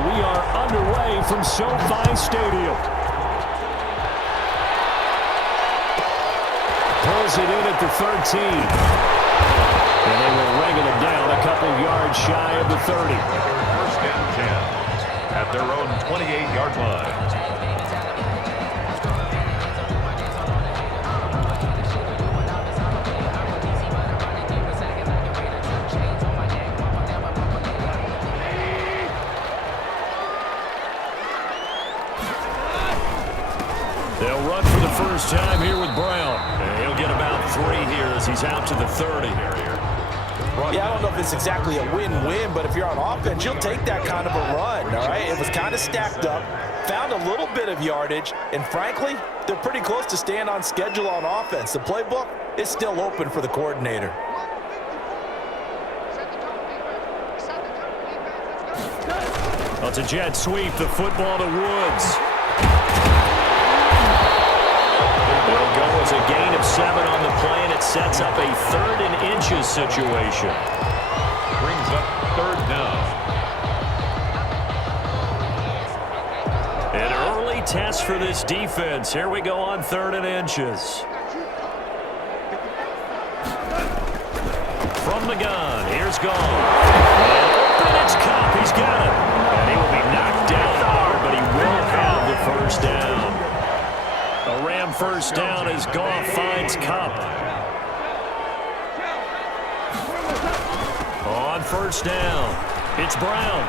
And we are underway from SoFi Stadium. Pulls it in at the 13. And they will wrangle him down a couple yards shy of the 30. First and 10 at their own 28-yard line. They'll run for the first time here with Brown. And he'll get about 3 here as he's out to the 30. Yeah, I don't know if it's exactly a win-win, but if you're on offense, you'll take that kind of a run, all right? It was kind of stacked up, found a little bit of yardage, and frankly, they're pretty close to staying on schedule on offense. The playbook is still open for the coordinator. Well, it's a jet sweep, the football to Woods. It'll go as a gain of 7 on the play, and it sets up a 3rd and inches situation. Brings up 3rd down. An early test for this defense. Here we go on 3rd and inches. From the gun, here's Gall. And open, it's Cup. He's got it. And he will be knocked down hard, but he will have the first down. A Ram first down as Goff finds Cup. On first down, it's Brown.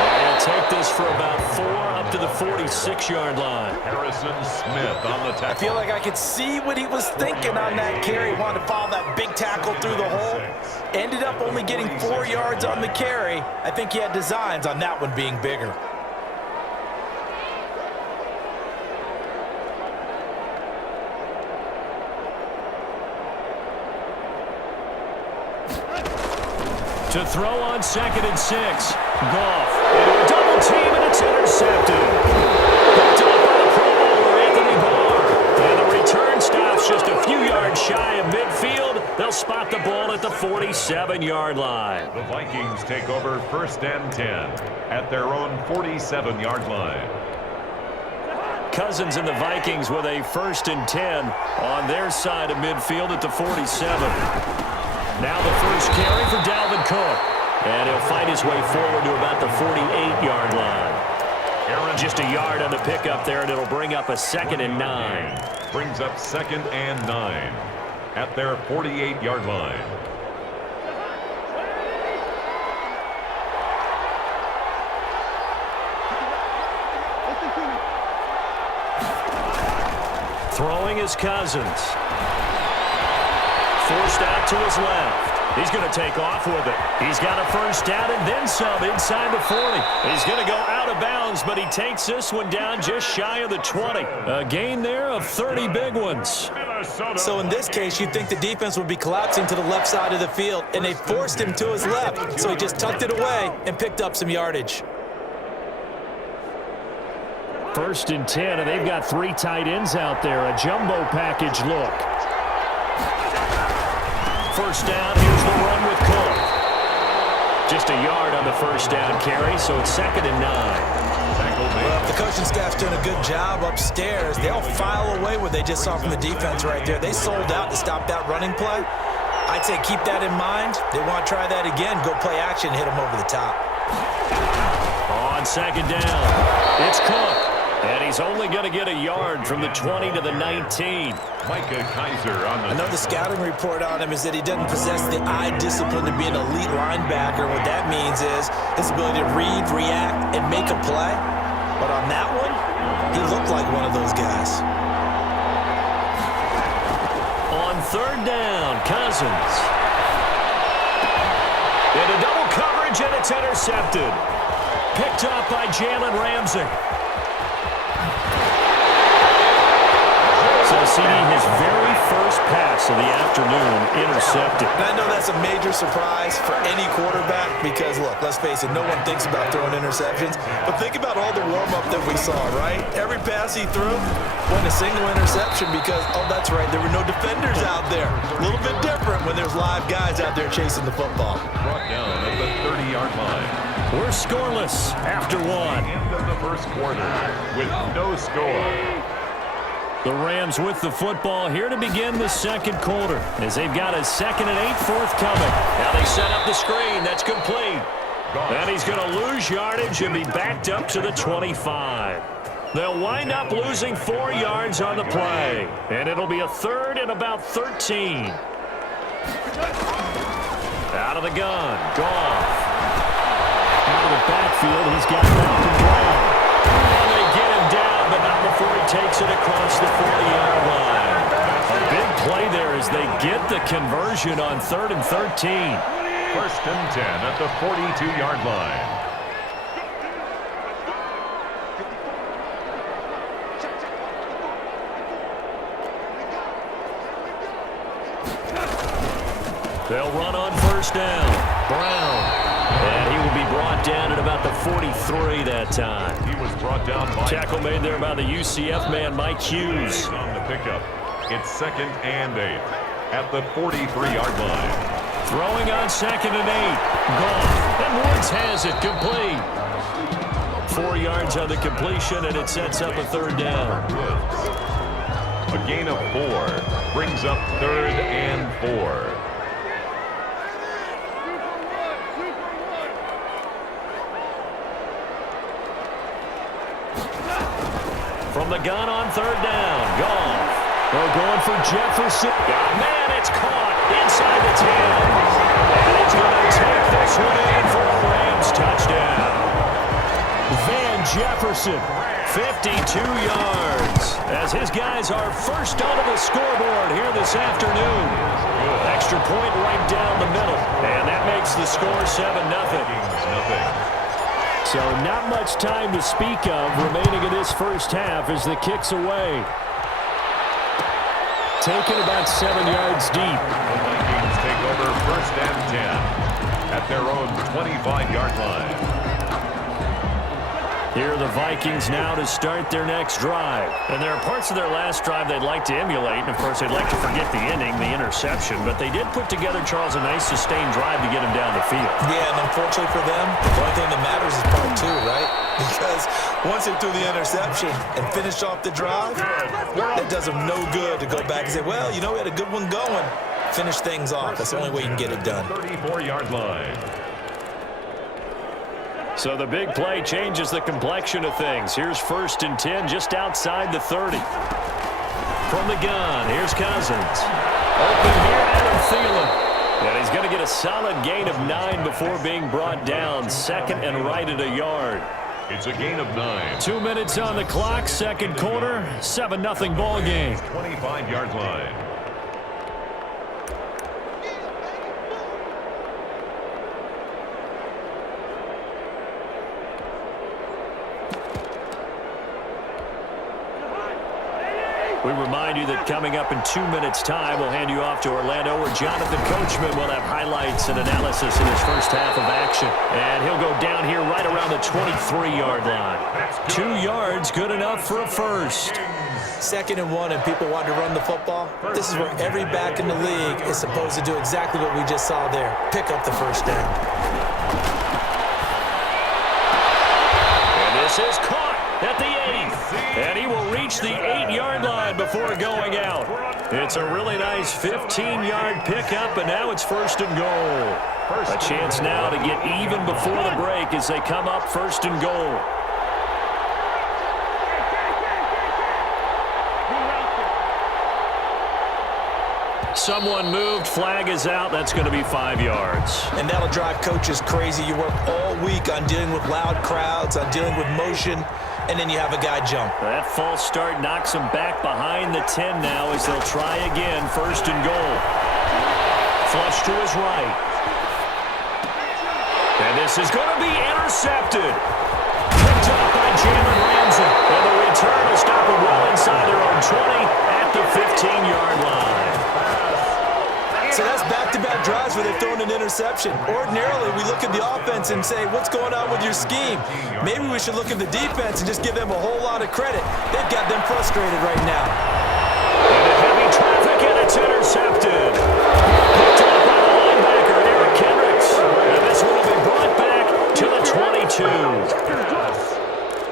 And he'll take this for about 4 up to the 46-yard line. Harrison Smith on the tackle. I feel like I could see what he was thinking on that carry. He wanted to follow that big tackle through the hole. Ended up only getting 4 yards on the carry. I think he had designs on that one being bigger. To throw on 2nd and 6. Goff into a double team, and it's intercepted. Picked up by the Pro Bowler, Anthony Barr. And the return stops just a few yards shy of midfield. They'll spot the ball at the 47-yard line. The Vikings take over 1st and 10 at their own 47-yard line. Cousins and the Vikings with a 1st and 10 on their side of midfield at the 47. Now the first carry for Dalvin Cook. And he'll find his way forward to about the 48-yard line. Aaron just a yard on the pickup there, and it'll bring up a 2nd and 9. Brings up 2nd and 9 at their 48-yard line. Throwing is Cousins. Forced out to his left. He's going to take off with it. He's got a first down and then some inside the 40. He's going to go out of bounds, but he takes this one down just shy of the 20. A gain there of 30 big ones. So in this case, you'd think the defense would be collapsing to the left side of the field, and they forced him to his left. So he just tucked it away and picked up some yardage. 1st and 10, and they've got 3 tight ends out there. A jumbo package look. First down, here's the run with Cook. Just a yard on the first down carry, so it's 2nd and 9. Well, the coaching staff's doing a good job upstairs. They'll file away what they just saw from the defense right there. They sold out to stop that running play. I'd say keep that in mind. They want to try that again, go play action, hit them over the top. On 2nd down, it's Cook. And he's only going to get a yard from the 20 to the 19. Micah Kiser on the... I know the scouting report on him is that he doesn't possess the eye discipline to be an elite linebacker. What that means is his ability to read, react, and make a play. But on that one, he looked like one of those guys. On 3rd down, Cousins. Into double coverage, and it's intercepted. Picked up by Jalen Ramsey. So CD, his very first pass of the afternoon intercepted. And I know that's a major surprise for any quarterback because, look, let's face it, no one thinks about throwing interceptions. But think about all the warm-up that we saw, right? Every pass he threw went a single interception because, oh, that's right, there were no defenders out there. A little bit different when there's live guys out there chasing the football. Brought down at the 30-yard line. We're scoreless after one. End of the first quarter with no score. The Rams with the football here to begin the second quarter as they've got a 2nd and 8 forthcoming. Now they set up the screen. That's complete. And he's going to lose yardage and be backed up to the 25. They'll wind up losing 4 yards on the play. And it'll be a 3rd and about 13. Out of the gun. Goff. Out of the backfield. He's got Malcolm Brown. And they get him down, but not before he takes it across the 40-yard line. A big play there as they get the conversion on 3rd and 13. 1st and 10 at the 42-yard line. They'll run on 1st down. Brown. And he will be brought down at about the 43 that time. He was brought down by... Tackle made there by the UCF man, Mike Hughes. On the pickup. It's 2nd and 8 at the 43-yard line. Throwing on 2nd and 8. Goff. And Woods has it complete. 4 yards on the completion, and it sets up a 3rd down. A gain of 4 brings up 3rd and 4. From the gun on 3rd down. Goff. They're going for Jefferson. Man, it's caught inside the 10. And he's going to take this one in for a Rams touchdown. Van Jefferson, 52 yards. As his guys are first onto the scoreboard here this afternoon. Extra point right down the middle. And that makes the score 7-0. So not much time to speak of remaining in this first half as the kick's away. Taken about 7 yards deep. The Vikings take over 1st and 10 at their own 25-yard line. Here are the Vikings now to start their next drive. And there are parts of their last drive they'd like to emulate. And, of course, they'd like to forget the ending, the interception. But they did put together, Charles, a nice sustained drive to get him down the field. Yeah, and unfortunately for them, the only thing that matters is part 2, right? Because once they threw the interception and finished off the drive, it does them no good to go back and say, well, you know, we had a good one going. Finish things off. That's the only way you can get it done. 34-yard line. So the big play changes the complexion of things. Here's 1st and 10 just outside the 30. From the gun, here's Cousins. Open here, Adam Thielen. And he's going to get a solid gain of 9 before being brought down. 2nd and right at a yard. It's a gain of 9. 2 minutes on the clock, second quarter, 7-0 ball game. 25-yard line. We remind you that coming up in 2 minutes' time, we'll hand you off to Orlando, where Jonathan Coachman will have highlights and analysis in his first half of action. And he'll go down here right around the 23-yard line. 2 yards, good enough for a first. 2nd and 1, and people want to run the football. This is where every back in the league is supposed to do exactly what we just saw there. Pick up the first down. And this is caught at the 8. And he will reach the 8-yard line before going out. It's a really nice 15-yard pickup, and now it's 1st and goal. A chance now to get even before the break as they come up 1st and goal. Someone moved, flag is out. That's going to be 5 yards. And that'll drive coaches crazy. You work all week on dealing with loud crowds, on dealing with motion, and then you have a guy jump. That false start knocks him back behind the 10 now as they'll try again. 1st and goal. Flush to his right. And this is going to be intercepted. Picked up by Jalen Ramsey. And the return will stop them well inside their own 20 at the 15-yard line. So that's back-to-back drives where they've thrown an interception. Ordinarily, we look at the offense and say, what's going on with your scheme? Maybe we should look at the defense and just give them a whole lot of credit. They've got them frustrated right now. And heavy traffic, and it's intercepted. Picked up by the linebacker, Eric Kendricks. And this one will be brought back to the 20. 2.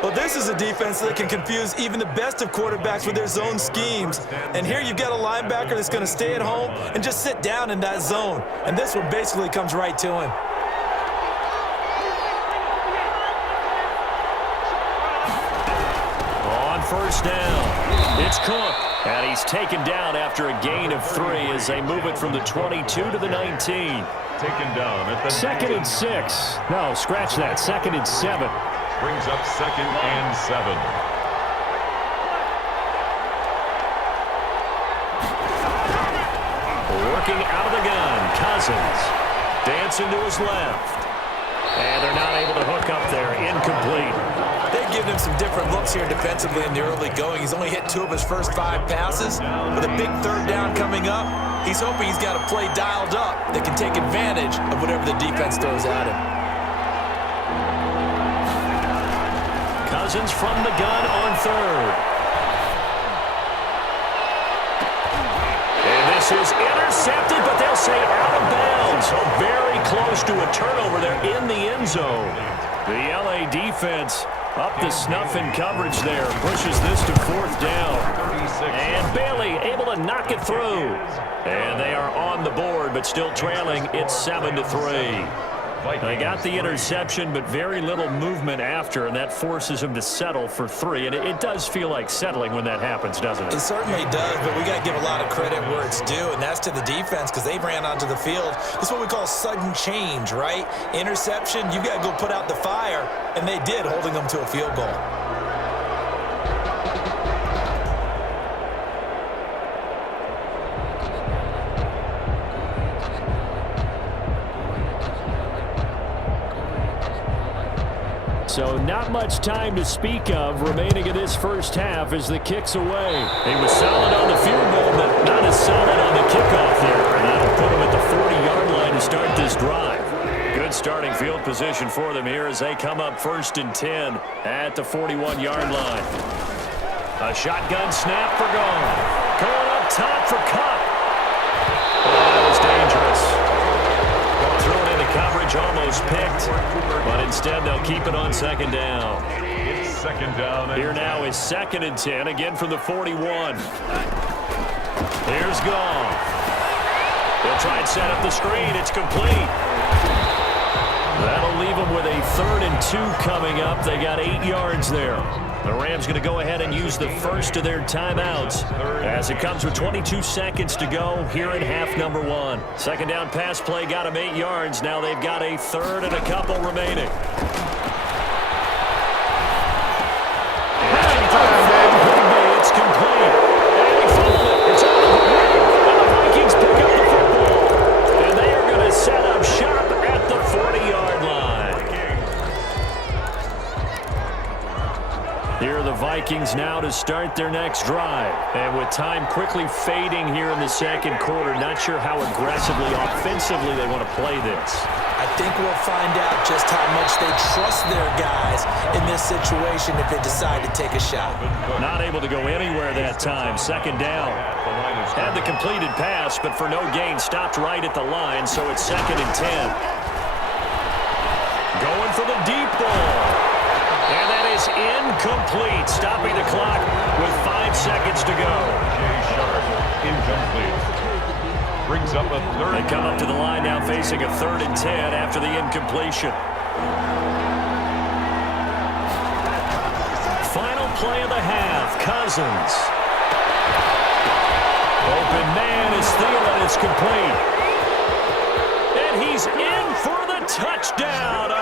Well, this is a defense that can confuse even the best of quarterbacks with their zone schemes. And here you've got a linebacker that's going to stay at home and just sit down in that zone. And this one basically comes right to him. On first down, it's Cook. And he's taken down after a gain of 3 as they move it from the 22 to the 19. Taken down at the 2nd and 6. No, scratch that. 2nd and 7. Brings up 2nd and 7. Working out of the gun, Cousins. Dancing to his left. And they're not able to hook up there. Incomplete. They've given him some different looks here defensively in the early going. He's only hit 2 of his first 5 passes. With a big 3rd down coming up, he's hoping he's got a play dialed up that can take advantage of whatever the defense throws at him. Cousins from the gun on 3rd. And this is intercepted, but they'll say out of bounds. So very close to a turnover there in the end zone. The LA defense up to snuff in coverage there. Pushes this to 4th down. And Bailey able to knock it through. And they are on the board, but still trailing. It's 7-3. They got the interception, but very little movement after, and that forces them to settle for 3. And it does feel like settling when that happens, doesn't it? It certainly does, but we got to give a lot of credit where it's due, and that's to the defense because they ran onto the field. It's what we call sudden change, right? Interception, you got to go put out the fire, and they did, holding them to a field goal. So not much time to speak of remaining in this first half as the kick's away. He was solid on the field goal, but not as solid on the kickoff there. And that'll put him at the 40-yard line to start this drive. Good starting field position for them here as they come up 1st and 10 at the 41-yard line. A shotgun snap for Gone. Going up top for Cup. Oh, that was dangerous. Threw it into coverage, almost picked, but instead they'll keep it on 2nd down. It's 2nd down. Here now is 2nd and 10, again from the 41. Here's Gone. They'll try and set up the screen. It's complete. That'll leave them with a 3rd and 2 coming up. They got 8 yards there. The Rams going to go ahead and use the first of their timeouts as it comes with 22 seconds to go here in half number 1. 2nd down pass play got them 8 yards. Now they've got a 3rd and a couple remaining. It's complete. And he fumbled it. It's on the ground. And the Vikings pick up the football. And they are going to set up shop at the 40-yard line. Here are the Vikings now to start their next drive. And with time quickly fading here in the 2nd quarter, not sure how aggressively, offensively they want to play this. I think we'll find out just how much they trust their guys in this situation if they decide to take a shot. Not able to go anywhere that time. 2nd down. Had the completed pass, but for no gain, stopped right at the line, so it's 2nd and 10. Going for the deep ball. And that is incomplete, stopping the clock with 5 seconds to go. Incomplete. Brings up a 3rd. They come up to the line now facing a 3rd and 10 after the incompletion. Final play of the half, Cousins. Open man is Thielen, it's complete. And he's in for the touchdown.